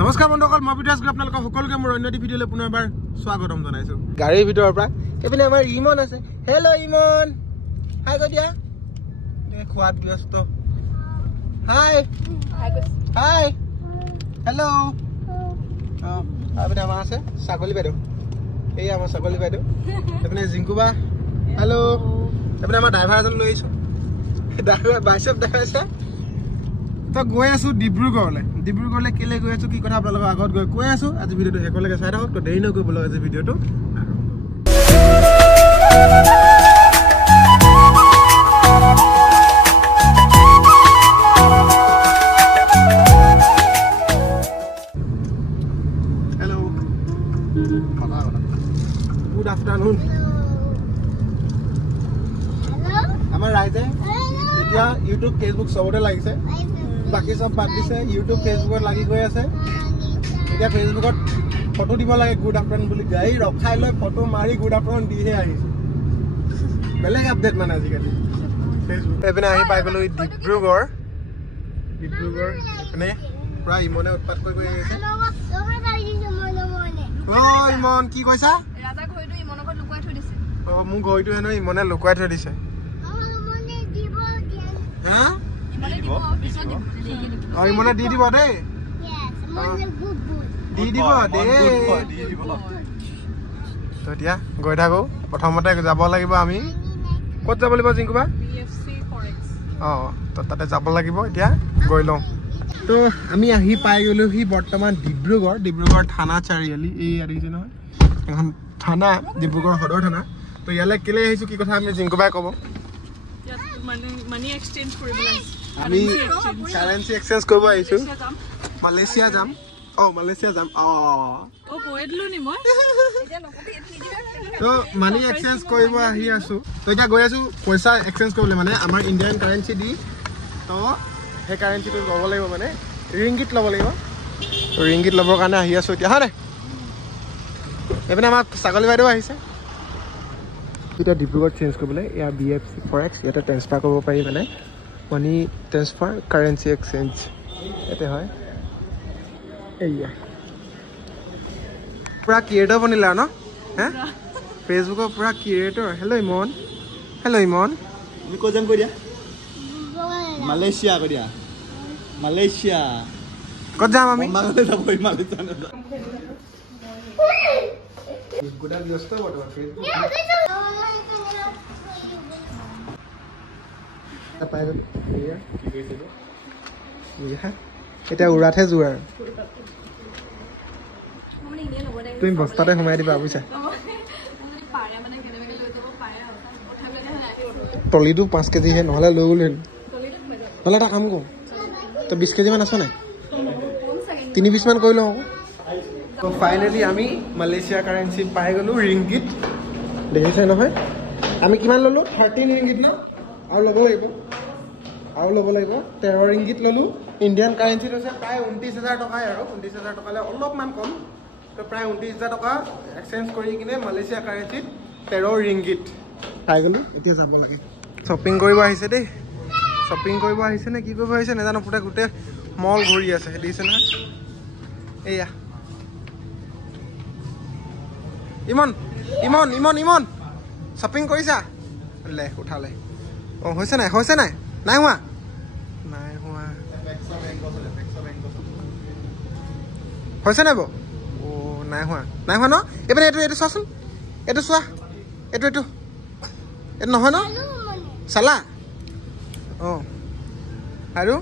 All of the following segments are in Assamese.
নমস্কাৰ বন্ধুসকল, মই বিদ্যাস গৈ আপোনালোকক সকলোকে মোৰ অন্য ভিডিঅ'লৈ পুনৰবাৰ স্বাগতম জনাইছো। গাড়ীৰ ভিতৰৰ পৰা এইপিনে আমাৰ ইমন আছে। হেল্ল' ইমন, হাই কৈ দিয়া। খোৱাত ব্যস্ত। হাই হাই হেল্ল'। এইপিনে আমাৰ আছে ছাগলী বাইদেউ। এই আমাৰ ছাগলী বাইদেউ। এইপিনে জিংকুবা, হেল্ল'। এইপিনে আমাৰ ড্ৰাইভাৰ এজন লৈ আহিছো। ড্ৰাইভাৰ বাইচেপ দেখাইছে। তো গৈ আছো ডিব্ৰুগড়লৈ কেলে গৈ আছো কি কথা আপোনালোকৰ আগত গৈ কৈ আছো। আজি ভিডিঅ'টো শেষলৈকে চাই থাকক। তো দেৰি নকৰিব আজি ভিডিঅ'টো। Hello' good afternoon. আমাৰ ৰাইজে এতিয়া ইউটিউব ফেচবুক চবতে লাগিছে, বাকি সব বাদ দিছে। ইউটিউব ফেচবুকত লাগি গৈ আছে। এতিয়া ফেচবুকত ফটো দিব লাগে গুড আফটাৰনুন বুলি, গাড়ী ৰখাই লৈ ফটো মাৰি গুড আফটাৰনুন দিহে আহিছে। বেলেগ আপডেট মানে আজিকালি ফেচবুক। এইপিনে আহি পাই গ'লো ডিব্ৰুগড়। এইপিনে পুৰা ইমনে উৎপাত কৰি গৈ আহিছে। অ' ইমন কি কৈছা? অ' মোৰ ঘড়ীটো হেনো ইমনে লুকুৱাই থৈ দিছে। ইমনে দি দিব দেই, দি দিব দেই। তো এতিয়া গৈ থাকো। প্ৰথমতে যাব লাগিব আমি ক'ত যাব লাগিব জিংকুবা? অঁ, তো তাতে যাব লাগিব। এতিয়া গৈ লওঁ। তো আমি আহি পাই গ'লোহি বৰ্তমান ডিব্ৰুগড় থানা চাৰিআলি। এই আহিছে নহয় এখন থানা, ডিব্ৰুগড় সদৰ থানা। তো ইয়ালৈ কেলে আহিছো কি কথা আমি জিংকুবাই ক'ব। আমি কাৰেঞ্চি এক্সচেঞ্জ কৰিব আহিছো। মালয়েছিয়া যাম। তো মানি এক্সচেঞ্জ কৰিব আহি আছো। তো এতিয়া গৈ আছো পইচা এক্সচেঞ্জ কৰিবলৈ, মানে আমাৰ ইণ্ডিয়ান কাৰেঞ্চি দি। তো সেই কাৰেঞ্চিটো ল'ব লাগিব, মানে ৰিংগিত ল'ব লাগিব। ৰিংগিত ল'বৰ কাৰণে আহি আছো এতিয়া। হয় এইপিনে আমাৰ ছাগলী বাইদেউ আহিছে। এতিয়া ডিব্ৰুগড় চেঞ্জ কৰিবলৈ ইয়াৰ BFC ফৰেক্স ইয়াতে ট্ৰেন্সফাৰ কৰিব পাৰি, মানে মানি ট্ৰেন্সফাৰ কাৰেঞ্চি এক্সচেঞ্জ ইয়াতে হয়। এয়া পুৰা ক্ৰিয়েটৰ বনিলা ন? হে ফেচবুকৰ পুৰা ক্ৰিয়েটৰ। হেল্ল' ইমন, তুমি ক'ত যাম কৈ দিয়া? মালয়েছিয়া কৈ দিয়া। মালয়েছিয়া ক'ত যাম আমি? এতিয়া উৰাতহে যোৱাৰ। তুমি বস্তাতে সোমাই দিবা বুজিছা। টলিটো 5 কেজিহে, নহ'লে লৈ গ'লো। নহ'লে এটা কাম কৰোঁ, তই 20 কেজিমান আছ নাই? 3 পিচমান কৰি লওঁ। তো ফাইনেলি আমি মালয়েছিয়া কাৰেঞ্চি পাই গ'লোঁ, ৰিংগিত। দেখিছে নহয় আমি কিমান ল'লোঁ? 13 ৰিংগিত ন? আৰু ল'ব লাগিব 13 ৰিংগিত ল'লোঁ। ইণ্ডিয়ান কাৰেঞ্চিত হৈছে প্ৰায় 29,000 টকাই, আৰু 29,000 টকালৈ অলপমান কম। তো প্ৰায় 29,000 টকা এক্সচেঞ্জ কৰি কিনে মালয়েছিয়া কাৰেঞ্চিত 13 ৰিংগিত পাই গ'লোঁ। এতিয়া যাব লাগে। শ্বপিং কৰিব আহিছে দেই। শ্বপিং কৰিব আহিছে নে কি কৰিব আহিছে নাজানো। পুৰা গোটেই মল ঘূৰি আছে। দেখিছে নহয় এয়া। ইমন শ্বপিং কৰিছা? লে উঠালে। অঁ হৈছে নাই নাই হোৱা। হৈছে নাই বাৰু? অঁ নাই হোৱা ন? এইপিনে এইটো চোৱাচোন, এইটো চোৱা, এইটো নহয় ন? চালা? অঁ আৰু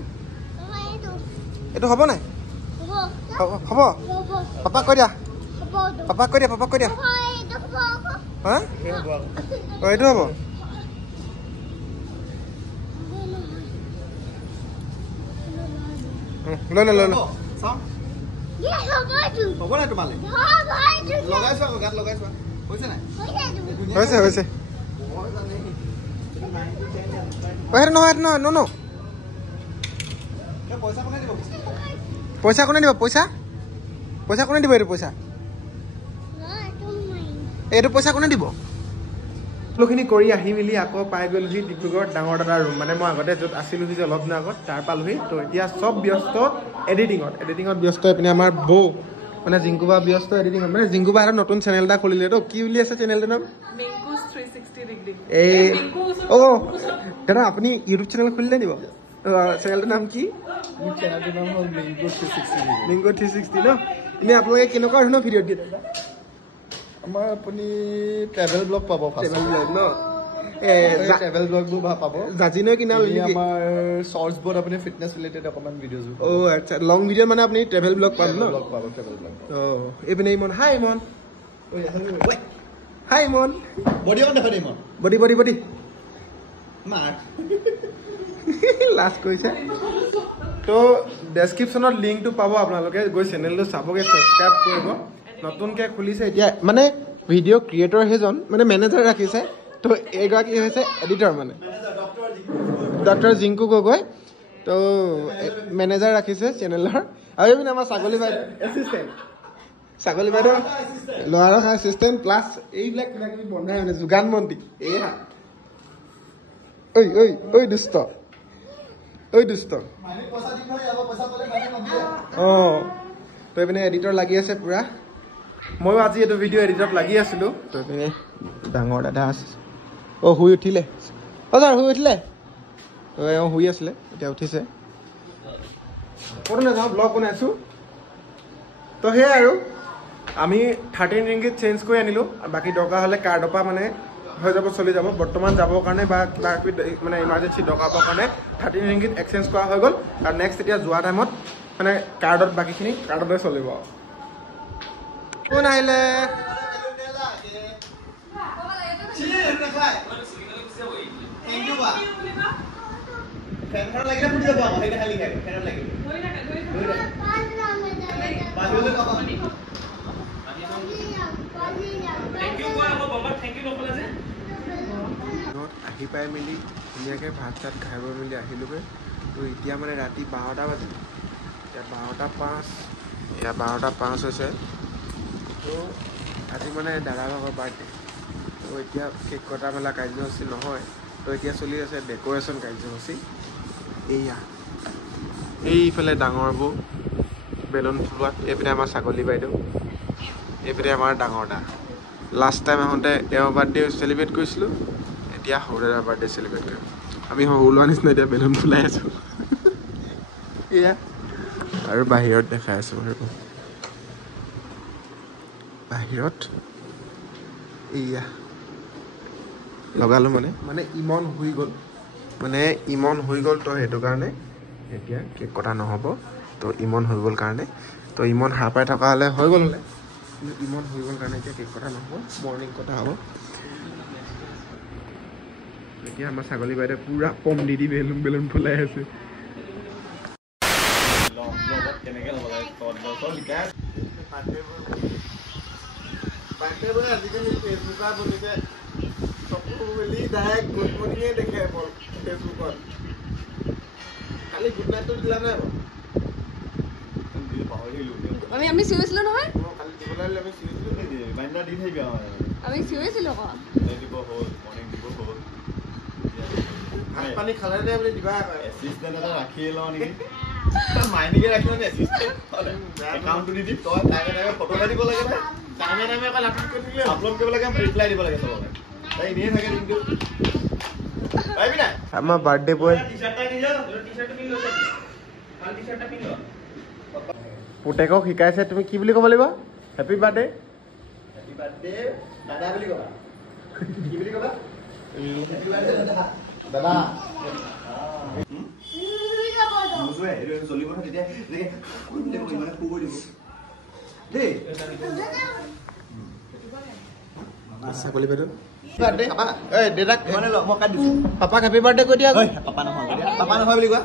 এইটো হ'ব নাই? হ'ব। পাপাক কৈ দিয়া। হা অঁ এইটো হ'ব। লৈ ল হ'ব নাই তোমালে? লগাইছো আকৌ গাত লগাইছো। হৈছে নাই? হৈছে। সেইটো নহয় ন। পইচা কোনে দিব? পইচা কোনে দিব? এইটো পইচা কোনে দিব? সকলোখিনি কৰি আহি মেলি আকৌ পাই গ'লোহি ডিব্ৰুগড় ডাঙৰ দাদাৰ ৰুম মানে মই আগতে য'ত আছিলোহি যে অলপ দিনৰ আগত তাৰ পালোহি তো এতিয়া চব ব্যস্ত এডিটিঙত ব্যস্ত এইপিনে আমাৰ বৌ মানে জিংকুবা ব্যস্ত এডিটিঙত মানে জিংকুবা এটা নতুন চেনেল এটা খুলিলে তো কি বুলি আছে চেনেলটোৰ নাম এই অ' দাদা আপুনি ইউটিউব চেনেল খুলিলে নিব চেনেলটোৰ নাম কি চেনেলটোৰ নাম হ'ল মিংগো 360 ন এনেই আপোনালোকে কেনেকুৱা ধৰণৰ ভিডিঅ' দিয়ে আমাৰ আপুনি ট্ৰেভেল ব্লগ পাব ট্ৰেভেল ব্লগ ন ট্ৰেভেল ব্লগবোৰ পাব জাজিনৈ কিনা আমাৰ শৰ্টছ বোৰ্ড আপুনি ফিটনেছ ৰিলেটেড অকণমান ভিডিঅ'জ অ' আচ্ছা লং ভিডিঅ' মানে আপুনি ট্ৰেভেল ব্লগ পাব ন পাব ট্ৰেভেল ব্লগ অ' এইপিনে ইমন হাই ইমন হাই ইমন বডি অকণ দেখা দিম বডি মাৰ লাষ্ট কৰিছে তো ডেছক্ৰিপশ্যনত লিংকটো পাব আপোনালোকে গৈ চেনেলটো চাবগৈ ছাবস্ক্ৰাইব কৰিব নতুনকৈ খুলিছে এতিয়া মানে ভিডিঅ' ক্ৰিয়েটৰ সেইজন মানে মেনেজাৰ ৰাখিছে তো এইগৰাকী হৈছে এডিটৰ মানে ডক্টৰ জিংকু গগৈ তো মেনেজাৰ ৰাখিছে চেনেলৰ আৰু এইপিনে আমাৰ ছাগলী বাইদেউ এছিষ্টেণ্ট ছাগলী বাইদেউ ল'ৰা ৰখা এছিষ্টেণ্ট প্লাছ এইবিলাক কিবা কিবি বনাই মানে যোগান মন্ত্ৰী এয়া ঐ দুষ্ট অঁ তো এইপিনে এডিটৰ লাগি আছে পূৰা ময়ো আজি এইটো ভিডিঅ' এডিটত লাগি আছিলোঁ তো এইপিনে ডাঙৰ দাদা আছে অ' শুই উঠিলে অ' ছাৰ শুই উঠিলে অঁ শুই আছিলে এতিয়া উঠিছে ক'তো নাযাওঁ ব্লগ বনাইছোঁ তো সেয়াই আৰু আমি 13 ৰিংগিত চেঞ্জ কৰি আনিলোঁ বাকী দৰকাৰ হ'লে কাৰ্ডৰ পৰা মানে হৈ যাব চলি যাব বৰ্তমান যাবৰ কাৰণে বা কিবা মানে ইমাৰ্জেঞ্চি দৰকাৰ হ'বৰ কাৰণে 13 ৰিংগিত এক্সচেঞ্জ কৰা হৈ গ'ল আৰু নেক্সট এতিয়া যোৱা টাইমত মানে কাৰ্ডত বাকীখিনি কাৰ্ডতে চলিব কোন আহিলে আহি পাই মেলি ধুনীয়াকৈ ভাত চাত খাই বৈ মেলি আহিলোগৈ তো এতিয়া মানে ৰাতি 12টা বাজিল এতিয়া 12:05 এয়া 12:05 হৈছে তো আজি মানে দাদা ভাগৰ বাৰ্থডে তো এতিয়া কেক কটা মেলা কাৰ্যসূচী নহয় তো এতিয়া চলি আছে ডেক'ৰেশ্যন কাৰ্যসূচী এইয়া এইফালে ডাঙৰ বৌ বেলুন ফুলোৱাত এইপিনে আমাৰ ছাগলী বাইদেউ এইপিনে আমাৰ ডাঙৰ দা লাষ্ট টাইম আহোঁতে তেওঁৰ বাৰ্থডে চেলিব্ৰেট কৰিছিলোঁ এতিয়া সৰু দাদাৰ বাৰ্থডে চেলিব্ৰেট কৰিম আমি সৰু লোৱা নিচিনা এতিয়া বেলুন ফুলাই আছোঁ এয়া আৰু বাহিৰত দেখাই আছোঁ আৰু বাহিৰত এয়া লগালোঁ মানে ইমন হৈ গ'ল তো সেইটো কাৰণে এতিয়া কেক কটা নহ'ব তো ইমন হৈ গ'ল কাৰণে তো ইমন সাৰ পাই থকা হ'লে হৈ গ'ল হ'লে কিন্তু ইমন হৈ গ'ল কাৰণে এতিয়া কেক কটা নহ'ব মৰ্ণিং কটা হ'ব এতিয়া আমাৰ ছাগলী বাইদেউ পূৰা পম দি বেলুন ফুলাই আছে আজিকালি ফেচবুকাৰ বনিছে চকু মেলি ডাইৰেক্ট গুড মৰ্ণিঙে দেখে ফেচবুকত কালি গুড নাইটটো দিলা নাই আমি চিঞৰিছিলো নহয় কালি দিবলৈ হ'লে আমি চিঞৰিছিলোঁ আমি চিঞৰিছিলো আকৌ ভাত পানী খালে নে বুলি দিবা এছিষ্টেণ্ট এটা ৰাখিয়ে লওঁ নেকি মাইনিকে ৰাখিলে নে এছিষ্টেণ্ট একাউণ্টটো দি দিম তই টাইমে ফটো এটা দিব লাগে নাই টাইমে আকৌ আপলোড কৰিব লাগে ৰিপ্লাই দিব লাগে চবকে তাই এনেই থাকে দিনটো পাৰিবি নাই আমাৰ বাৰ্থডে বয় পুতেকক শিকাইছে তুমি কি বুলি ক'ব লাগিব হেপী বাৰ্থডে দাদা বুলি ক'বা কি বুলি ক'বা দাদা চলিব তেতিয়া দেই ছাগলী বাইদেউ পাপাক হেপী বাৰ্থডে কৈ দিয়া পাপা নহয় বুলি কোৱা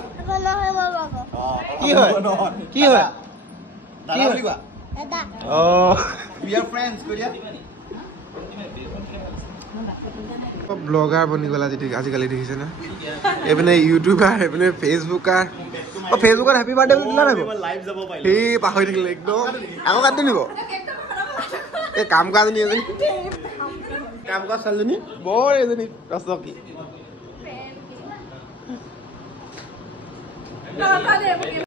কি হয় ব্লগাৰ বনি গ'ল আজিকালি দেখিছে না এইপিনে ইউটিউবাৰ এইপিনে ফেচবুকাৰ ফেচবুকত হেপী বাৰ্থডে বুলি দিলা নাই সেই পাহৰি থাকিলে একদম আকৌ কাটি নিব এই কাম কাজ নি এজনী কাম কৰা ছোৱালীজনী বৰ এজনী ৰচকী